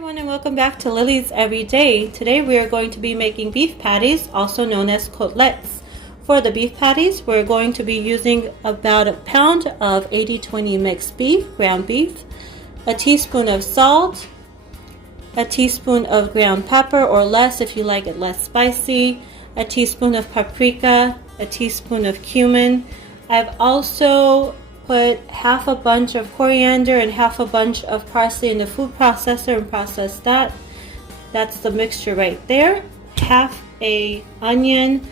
Everyone, and welcome back to Lily's Everyday. Today we are going to be making beef patties, also known as cutlets. For the beef patties, we're going to be using about a pound of 80-20 mixed beef, ground beef, a teaspoon of salt, a teaspoon of ground pepper or less if you like it less spicy, a teaspoon of paprika, a teaspoon of cumin. I've also put half a bunch of coriander and half a bunch of parsley in the food processor and process that. That's the mixture right there. Half a onion,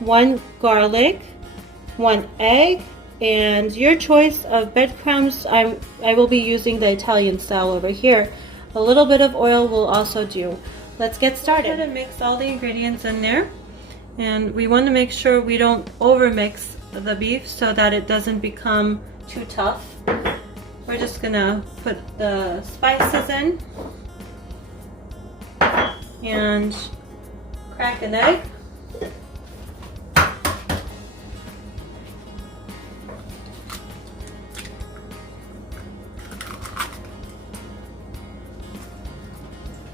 1 garlic, 1 egg, and your choice of breadcrumbs. I will be using the Italian style over here. A little bit of oil will also do. Let's get started. Go ahead and mix all the ingredients in there. And we want to make sure we don't overmix the beef so that it doesn't become too tough. We're just gonna put the spices in and crack an egg.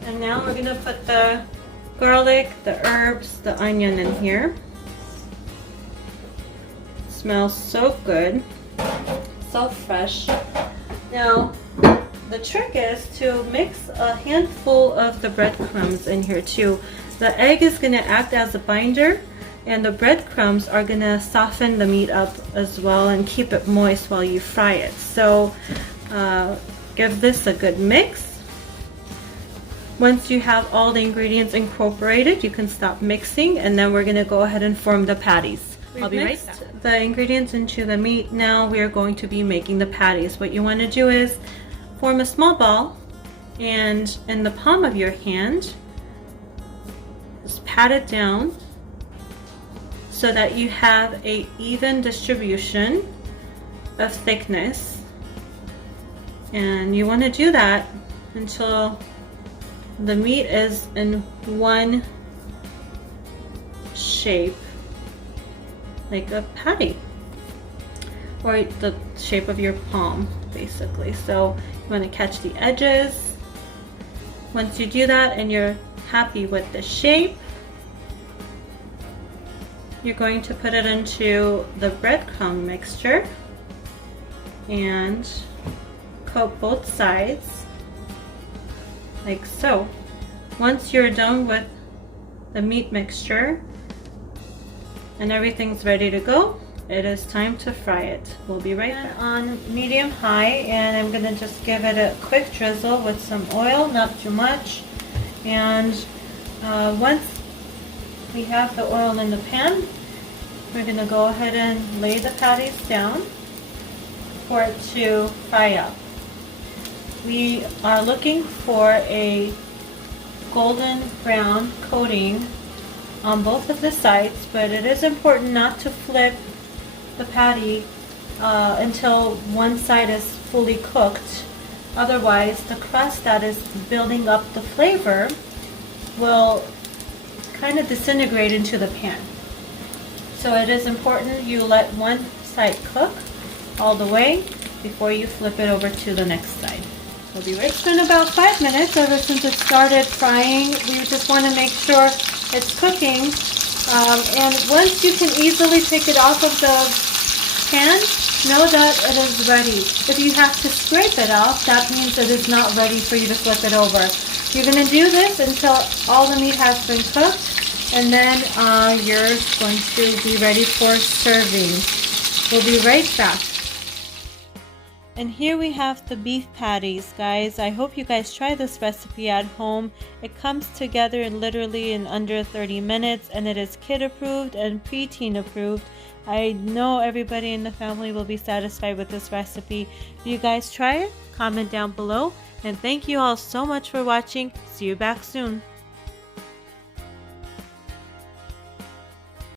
And now we're gonna put the garlic, the herbs, the onion in here. It smells so good. So fresh. Now the trick is to mix a handful of the breadcrumbs in here too. The egg is going to act as a binder and the breadcrumbs are going to soften the meat up as well and keep it moist while you fry it. So give this a good mix. Once you have all the ingredients incorporated, you can stop mixing, and then we're going to go ahead and form the patties. I'll be right back. The ingredients into the meat. Now we are going to be making the patties. What you want to do is form a small ball, and in the palm of your hand just pat it down so that you have an even distribution of thickness, and you want to do that until the meat is in one shape, like a patty, or the shape of your palm basically. So you want to catch the edges. Once you do that and you're happy with the shape, you're going to put it into the breadcrumb mixture and coat both sides like so. Once you're done with the meat mixture and everything's ready to go, it is time to fry it. We'll be right back. On medium high, and I'm gonna just give it a quick drizzle with some oil, not too much. And once we have the oil in the pan, we're gonna go ahead and lay the patties down for it to fry up. We are looking for a golden brown coating on both of the sides, but it is important not to flip the patty until one side is fully cooked. Otherwise, the crust that is building up the flavor will kind of disintegrate into the pan. So it is important you let one side cook all the way before you flip it over to the next side. We'll be right. It's been about 5 minutes ever since it started frying. We just want to make sure it's cooking, and once you can easily take it off of the pan, know that it is ready. If you have to scrape it off, that means it is not ready for you to flip it over. You're going to do this until all the meat has been cooked, and then you're going to be ready for serving. We'll be right back. And here we have the beef patties, guys. I hope you guys try this recipe at home. It comes together in literally in under 30 minutes, and it is kid approved and preteen approved. I know everybody in the family will be satisfied with this recipe. If you guys try it, comment down below. And thank you all so much for watching. See you back soon.